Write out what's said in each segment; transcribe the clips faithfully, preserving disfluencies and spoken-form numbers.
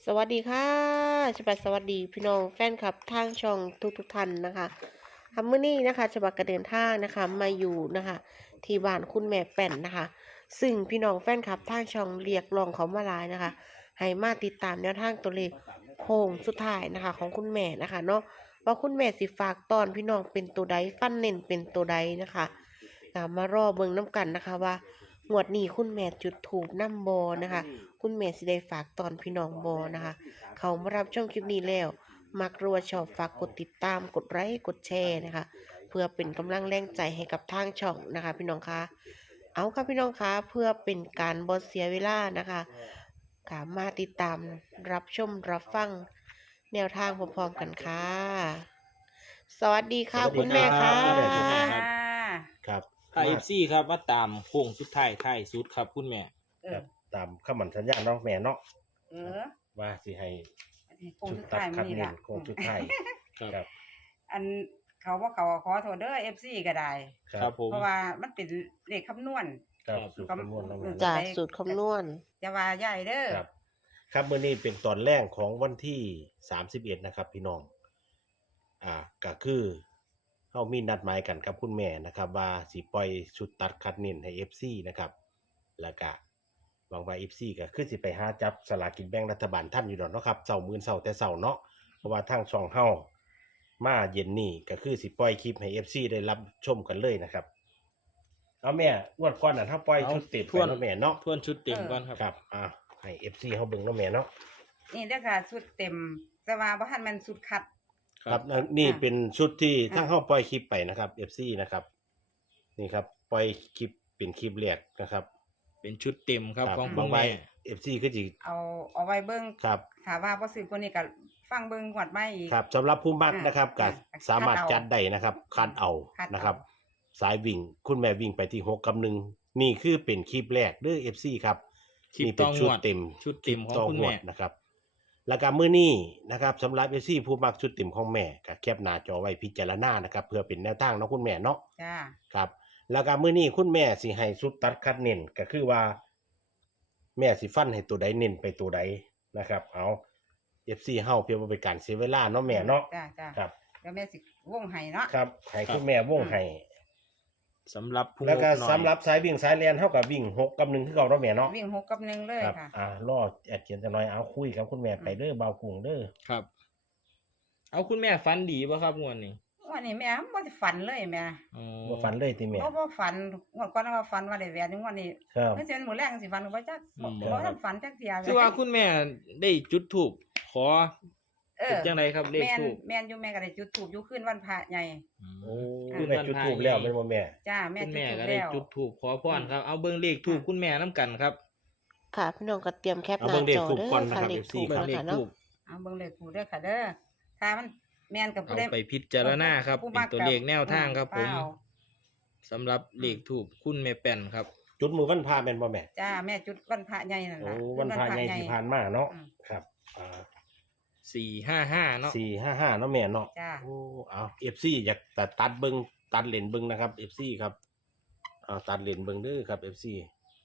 สวัสดีค่ะฉบับสวัสดีพี่น้องแฟนคลับทางช่องทุกทุกท่านนะคะทำมื้อนี้นะคะฉบับกระเดินทางนะคะมาอยู่นะคะที่บ้านคุณแม่แป่นนะคะ ซึ่งพี่น้องแฟนคลับทางช่องเรียกร้องเขามาหลายนะคะให้มาติดตามแนวทางตัวเลขโค้งสุดท้ายนะคะของคุณแม่นะคะเนาะว่าคุณแม่สิฝากตอนพี่น้องเป็นตัวใดฟันเน้นเป็นตัวใดนะคะมารอเบิ่งน้ำกันนะคะว่างวดนี้คุณแม่จุดถูกน้ำบอนะคะคุณแม่สิได้ฝากตอนพี่น้องบอนะคะเขามารับชมคลิปนี้แล้วมักรัวชอบฝากกดติดตามกดไลค์กดแชร์นะคะเพื่อเป็นกำลังแรงใจให้กับทางช่องนะคะพี่น้องคะเอาค่ะพี่น้องคะเพื่อเป็นการบ่เสียเวลานะคะค่ะมาติดตามรับชมรับฟังแนวทางพร้อมๆกันค่ะสวัสดีค่ะสวัสดีคุณแม่ค่ะครับค่ะครับไทยเอฟซีครับมาตามโค้งสุดท้ายท้ายสุดครับคุณแม่ครัเออบตามคำมั่นสัญญาเนาะแม่เนาะเออว่าสิให้อันนี้โค้งชุดสุดตัดท้ายคัมัดนนี่เน้ล่ะนโค้งสุดท้ายครับครับอันเขาว่าเขาขอโทษเด้อ เอฟ ซี ก็ได้ครับผมเพราะว่ามันเป็นเลขคำนวณครับครับสูตรคำนวณเนาะแม่จาเนาะกสูตรคำนวณจะว่าใหญ่เด้อครับ ครับมื้อนี้เป็นตอนแรกของวันที่สามสิบเอ็ดนะครับ พี่น้อง อ่าก็คือเฮามีนัดหมายกันกับคุณแม่นะครับ ว่าสิปล่อยชุดตัดคัดเน้นให้ เอฟ ซี นะครับ แล้วก็หวังว่า เอฟ ซี ก็คือสิไปหาจับสลากกินแบ่งรัฐบาลท่านอยู่ดอกเนาะครับเช้ามื้อเช้าแต่เช้าเนาะเพราะว่าทางช่องเฮามาเย็นนี้ก็คือสิปล่อยคลิปให้ เอฟ ซี ได้รับชมกันเลยนะครับ เอาแม่งวดก่อนน่ะถ้าปล่อยชุดเต็มไปเนาะแม่เนาะทวนชุดเต็มก่อนครับครับอ่าให้ เอฟ ซี เฮาเบิ่งเนาะแม่เนาะนี่เด้อค่ะชุดเต็มแต่ว่าบ่ทันมันชุดคัดครับนี่เป็นชุดที่อ่าทางเฮาปล่อยคลิปไปนะครับ เอฟ ซี นะครับ นี่ครับปล่อยคลิปเป็นคลิปแรกนะครับเป็นชุดเต็มครับของบาคุงณใบแม่เอฟ ซี คือสิเอาเอาไว้เบิ่งครับถ้าว่าบ่ซื้อคนนี้ก็ฟังเบิ่งงวดใหม่อีกครับสำหรับผู้มักนะครับก็อ่าสามารถคัดเอาจัดได้นะครับคัดเอาคัดเอานะครับ สายวิ่งคุณแม่วิ่งไปที่หกกับหนึ่งนี่คือเป็นคลิปแรกเด้อ เอฟ ซี ครับคลิปนี่เป็ต้นองชุวดดเต็มชุดเต็มของต่คุณงวแม่ดนะครับ แล้วก็มื้อนี้นะครับสำหรับ เอฟ ซี ผู้มักชุดเต็มของแม่ก็แคปหน้าจอไว้พิจารณานะครับ เพื่อเป็นแนวทางเนาะคุณแม่เนาะจ้าครับ แล้วก็มื้อนี้คุณแม่สิให้ชุดตัดคัดเน้นก็คือว่า แม่สิฟันให้ตัวใดเน้นไปตัวใดนะครับ เอา เอฟ ซี เฮาเพื่อบ่เป็นการเสียเวลาเนาะแม่เนาะจ้าจ้าครับเดี๋ยวแม่สิวงให้เนาะครับให้คุณแม่วงให้สำหรับผู้แล้วก็งบหน่อยสำหรับสายวิ่งสายเรียนเท่ากับวิ่งหกกับหนึ่งคือเก่าเนาะแม่เนาะวิ่งหกกับหนึ่งเลยครับค่ะอ่ารอแอดเขียนจะน้อยเอาคุยกับคุณแม่ไปเด้อเบากุ้งเด้อครับ เอาคุณแม่ฟันดีป่ะครับงวดนี้วันนี้แม่บ่ได้ฝันเลยแม่อ๋อบ่ฝันเลยติแม่บ่บ่ฝันงวดก่อนว่าฝันว่าได้แหวนงวดนี้ครับเมื่อเช้ามื้อแรกสิฝันบ่จักบ่อืมบ่ทันฝันจักเที่ยคือว่าคุณแม่ได้จุดถูกขอเอเป็นอจังไรครับเลขแม่นถูกแม่นอยู่แม่ก็ได้จุดธูปอยู่คืนวันพระใหญ่โอ้อ่าแม่จุดทูบแล้วเป็นบ่แม่จ้าแม่คุณจุดแม่ธูปก็ได้แล้วจุดถูกขอพรครับเอาเบิ่งเลขถูกคุณแม่น้ำกันครับค่ะพี่น้องก็เตรียมแคปเอาหน้าเบิ่งเลขจอทูบเด้อก่อนนะค่ะครับเลขเอฟซีถูกเบิ่งนะเลขคะเนาะถูกเอาเบิ่งเลขผู้เด้อค่ะเด้อถ้ามันแม่นกับผู้เอาใดไปพิจารณาครับผู้เป็นมักตัวเลขแนวทางครับ ผมเปล่าสำหรับเลขถูกคุณแม่แป่นครับจุดมือวันพาแม่นบ่แม่จ้าแม่จุดวันพระใหญ่นั่นโอ้ล่ะวันพาใหญ่ที่ผ่านมาเนาะอืมครับอ่าสี่ห้าห้าเนาะสี่ห้าห้าเนาะแม่เนาะจ้าโอ้เอา เอฟ ซี อยากตัดตัดเบิ่งตัดเลนเบิ่งนะครับ เอฟ ซี ครับเอาตัดเลนเบิ่งเด้อครับ เอฟ ซี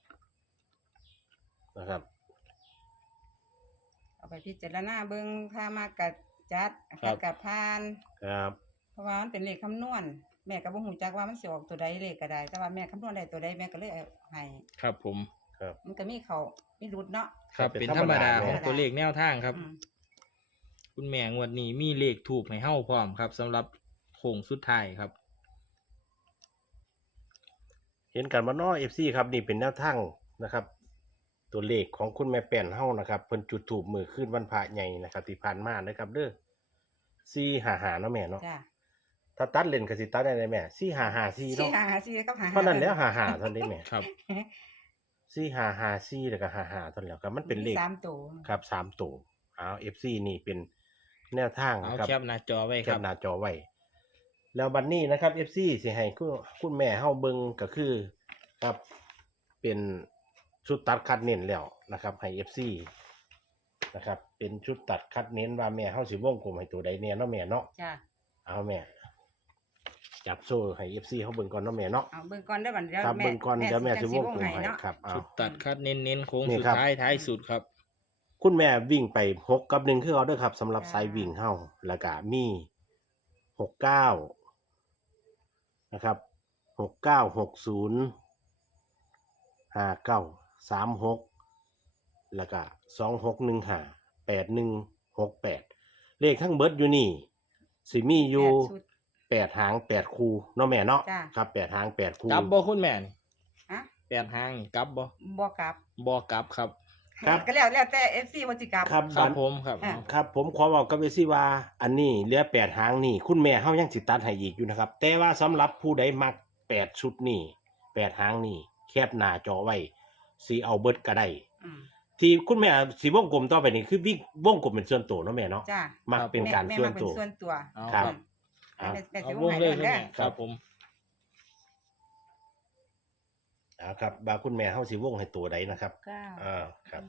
นะครับเอาไปพิจารณาเบิ่งถ้ามากกับจัดครับกับพานครับเพราะว่ามันเป็นเลขคำนวณแม่ก็บ่ฮู้จักว่ามันสิออกตัวใดเลขก็ได้ แต่ว่าแม่คำนวณได้ตัวใดแม่ก็เลยเอาให้ครับผมครับมันก็มีเขามีรุดเนาะครับเป็นเป็นธธรรรรมมดาดาแม่ของตัวเลขแนวทางครับอืมคุณแม่งวดนี้มีเลขถูกให้เฮ้าพร้อมครับสำหรับโค้งสุดท้ายครับเห็นกันบ่เนาะ เอฟ ซี ครับนี่เป็นแนวทางนะครับ ตัวเลขของคุณแม่แป้นเฮานะครับเพิ่นจุดธูปมื้อคืนวันพระใหญ่นะครับที่ผ่านมานะครับ เด้อสี่ห้าห้าเนาะแม่เนาะจ้าถ้าตัดเลนก็สิตัดได้เลยแม่สี่ห้าห้าสี่สี่เนาะหาสี่กับหาเท่านั้นแล้วห้าห้าเท่านี้แม่ครับสี่ห้าห้าสี่แล้วก็ห้าห้าเท่านั้นแล้วครับมันเป็นเลขสามตัวครับสามตัวเอา เอฟ ซี นี่เป็นแนวทางเอานะครับแคปหน้าจอไว้แคครัปบหน้าจอไว้ แล้วบัดนี้นะครับ เอฟ ซี สิให้คุณคุณแม่เฮาเบิ่งก็คือครับเป็นชุดตัดคัดเน้นแล้วนะครับให้ เอฟ ซี นะครับเป็นชุดตัดคัดเน้นว่าแม่เฮาสิวงกลมให้ตัวใดแน่เนาะแม่เนาะจ้าเอาแม่จับโซ่ให้ เอฟ ซี เฮาเบิ่งก่อนเนาะแม่เนาะเอาเบิ่งก่อนเด้อบัดเดี๋ยวครับแม่เบิ่งก่อนเดี๋ยวแม่สิวงกลมให้ให้เนาะครับเอาชุดตัดคัดเน้นๆโค้งนี่สุดครับท้ายท้ายสุดครับคุณแม่วิ่งไปหกกับหนึ่งคือเอาเด้อครับสำหรับจ้าสายวิ่งเฮาแล้วก็มีหกเก้านะครับหกเก้าหกศูนย์ห้าเก้าสามหกแล้วก็สองหกหนึ่งห้าแปดหนึ่งหกแปดเลขทั้งเบิดอยู่นี่สิมีอยู่แปดชุดแปดหางแปดคู่เนาะแม่เนาะจ้าครับแปดหางแปดคู่กลับบ่คุณแม่นี่อะแปดหางนี่กลับบ่บ่กลับบ่กลับครับครับก็แล้วแล้วแต่ เอฟ ซี ว่าสิกลับครับครับบัดผมครับอ่ะครับผมขอบอกกับเอซี่ว่าอันนี้เหลือแปดหางนี่คุณแม่เฮายังสิตัดให้อีกอยู่นะครับ แต่ว่าสำหรับผู้ใดมักแปดชุดนี่แปดหางนี่แคบหน้าจอไว้สิเอาเบิดก็ได้อืมที่คุณแม่สิวงกลมต่อไปนี่คือวิ่งวงกลมเป็นส่วนตัวเนาะแม่เนาะจ้ามักเป็นการแม่ส่วมาน เป็นตัวส่วนตัวเอาครับครับอ่ะแม่แม่เอาสิววงงให้เลเด้ยอคุณเด้อแม่ครับผมอ่าครับบาคุณแม่เฮาสิวงให้ตัวใดนะครับเก้าอ่าครับ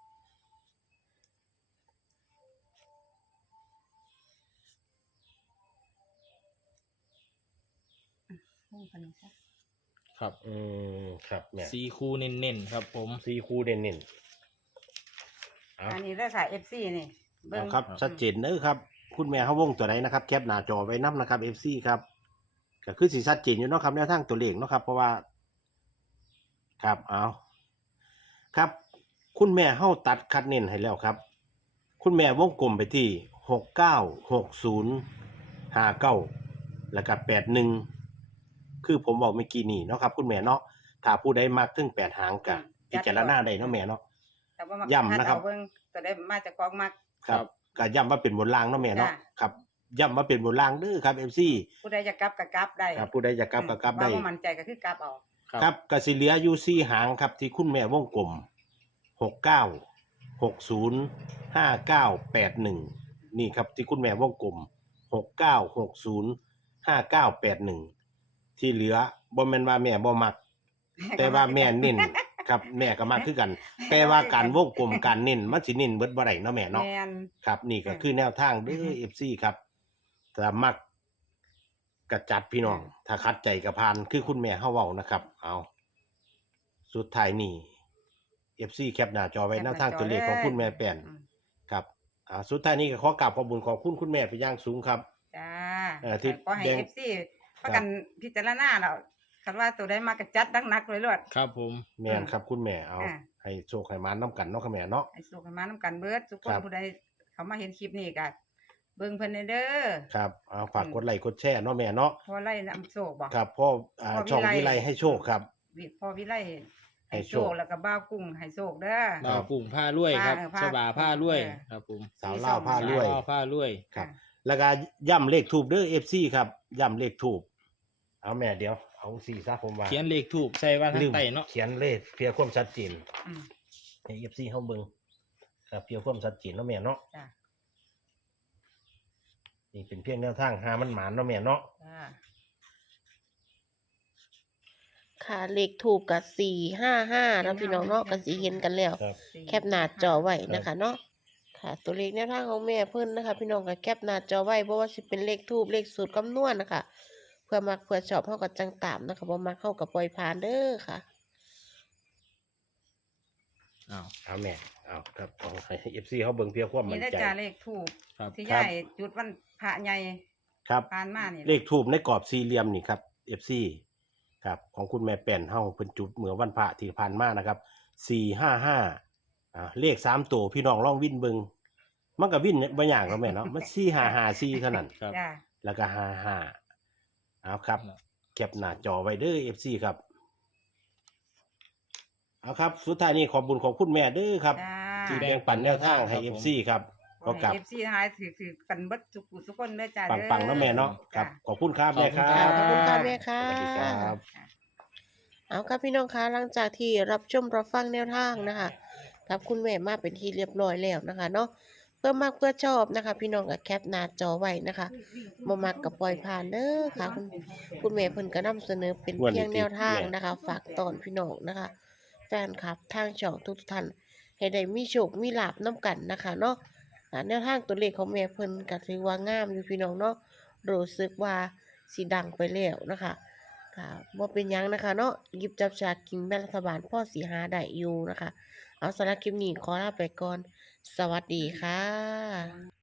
วงกันนี้ซะครับอืมครับแม่สี่คู่เน้นๆครับผมสี่คู่เด่นๆเอาอันนี้เด้อค่ะ เอฟ ซี นี่เบิ่งเอาครับชัดเจนเด้อครับ คุณแม่เฮาวงตัวใดนะครับแคปหน้าจอไว้นํนะครับ เอฟ ซี ครับก็คือสิชัดเจนอยู่เนาะครับแนวทางตัวเลขเนาะครับ เพราะว่า ครับเอาครับ คุณแม่เฮาตัดคัดเน้นให้แล้วครับ คุณแม่วงกลมไปที่หกเก้าหกศูนย์ห้าเก้าแล้วก็แปดหนึ่งคือผมบอกเมื่อกี้นี่เนาะครับ คุณแม่เนาะถ้าผู้ใดมักถึงแปดหางก็พิจารณาได้เนาะแม่เนาะแต่ว่ามาย้ำนะครับเอาเบิ่งตัวได้มาจากกองมักครับก็ย้ำว่าเป็นบนรางเนาะแม่เนาะจ้ะครับย้ำว่าเป็นบนรางเด้อครับ เอฟ ซีผู้ใดจะกลับก็กลับได้ครับผู้ใดจะกลับก็กลับได้ว่าบ่มั่นใจก็คือกลับเอาครับกสิเหลียอยู่สี่หางครับที่คุณแม่วงกลมหกเก้าหกศูนย์ห้าเก้าแปดหนึ่งนี่ครับที่คุณแม่วงกลมหกเก้าหกศูนย์ห้าเก้าแปดหนึ่งที่เหลือบ่แม่นว่าแม่บ่มัก แต่ว่าแม่เน้นครับแม่ก็มักคือกัน แต่ว่าการวงกลมการเน้นมันสิเน้นเบิดบ่ได้เนาะแม่เนาะแม่นครับนี่ก็คือแนวทางเด้อ เอฟ ซี ครับถ้ามักกระจัดพี่น้อง ถ้าคัดใจกับพานคือคุณแม่เฮาเว้านะครับ เอาสุดท้ายนี่ เอฟ ซี แคปหน้าจอไว้แนวทางตัวเลขของคุณแม่แป้นอืมครับอ่าสุดท้ายนี้ก็ขอกราบขอบคุญขอบคุณคุณแม่ไปนอย่างสูงครับจ้าเอ่อที่ก็ให้แบ่งเอฟซีประกันพิจารณาแล้วคันว่าตัวได้มากระจัดดักนักเลยลวดครับผมแม่นครับคุณแม่เอาอ่าให้โชคให้มานำกันเนาะครับแม่เนาะให้สุขให้มานํกันเบิดทุกคคน รับผู้ใดเขามาเห็นคลิปนี้ก็เบิ่งเพิ่นเด้อครับเอาฝากอืมกดไลค์กดแชร์เนาะแม่เนาะพอไล่นำโชคบ่ครับพ่ออ่าพ่อวิไลช่องวิไลให้โชคครับวิพอวิไลให้ให้โชโชคคแล้วก็บ้าวกุ้งให้โชคเด้อดาวกุ้งผ้ารวยครับผ้าสบาผ้ารวยเออครับผมสาวเล่าวผ้ารวยสาวผ้ารวยครับ แล้วก็ย่ำเลขทูบเด้อ เอฟ ซี ครับย่ำเลขทูบเอาแม่เดี๋ยวเอาสี่ซะผมว่าเขียนเลขถูกใส่ว่าทางใต้เนาะเขียนเลขเพียความชัดเจนอืมให้ เอฟ ซี เฮาเบิ่งครับเพียความชัดเจนเนาะแม่เนาะจ้านี่เป็นเพียงแนวทางหามันหมานเนาะแม่เนาะจ้าค่ะเลขถูกกับสี่ห้าห้านะพี่น้องเนาะก็สิเห็นกันแล้วครับสี่แคปหน้าจอไว้นะคะเนาะค่ะ ตัวเลขแนวทางของแม่เพิ่นนะคะ พี่น้องก็แคปหน้าจอไว้เพราะว่าสิเป็นเลขทูบเลขสูตรคำนวณนะคะเพื่อมักเพื่อชอบเฮากับจังตามนะคะบ่มักเฮากับปล่อยผ่านเด้อค่ะอ้าวเอาแม่เอาครับเอาให้ เอฟ ซี เฮาเบิ่งเพียความนี่มั่นได้ใจจ้าเลขถูกครับที่ครับยายจุดวันพระใหญ่ครับผ่านมานี่เลขทูบในกรอบสี่เหลี่ยมนี่ครับ เอฟ ซี ครับของคุณแม่แป้นเฮาเพิ่นจุดเมื่อวันพระที่ผ่านมานะครับสี่ห้าห้าอ่าเลขสามตัวพี่น้องลองวิ่นเบิ่งมันก็วิ่นบ่ยากเนาะแม่เนาะมันสี่ห้าห้าสี่เท่านั้นครับจ้าแล้วก็ห้าห้าเอาครับแคปหน้าจอไว้เด้อ เอฟ ซี ครับเอาครับสุดท้ายนี้ขอบคุญขอบคุณแม่เด้อครับจ้าที่แบ่งปันแนวทางให้ครับผมเอฟ ซี ครับก็กลับเอฟซีหายถือถือกันเบิดทุกผู้ทุกคนเด้อจ้าปังปังๆเนาะแม่เนาะครับขอบคุณครับแม่ครัขอบคุณบค่ะแม่ค่ะสวัสดีครับเอาครับพี่น้องคะหลังจากที่รับชมรับฟังแนวทางนะคะกับคุณแม่มาเป็นที่เรียบร้อยแล้วนะคะเนาะเพื่อมากเพื่อชอบนะคะ พี่น้องก็แคปหน้าจอไว้นะคะบ่มักกับปล่อยผ่านเด้อค่ะ คุณคุณแม่เพิ่นก็นำเสนอเป็นเพียงแนวทางนะคะ ฝากตอนพี่น้องนะคะ แฟนคลับทางช่องทุกท่านให้ได้มีโชคมีลาภนํกันนะคะเนาะอ่าแนวทางตัวเลขของแม่เพิ่นก็ถือว่างามอยู่พี่น้องเนาะรู้สึกว่าสิดังไปแล้วนะคะค่ะบ่เป็นหยังนะคะเนาะหยิบจับฉลากกินแบ่งรัฐบาลพอสิหาได้อยู่นะคะ เอาสำหรับคลิปนี้ขอลาไปก่อน สวัสดีค่ะ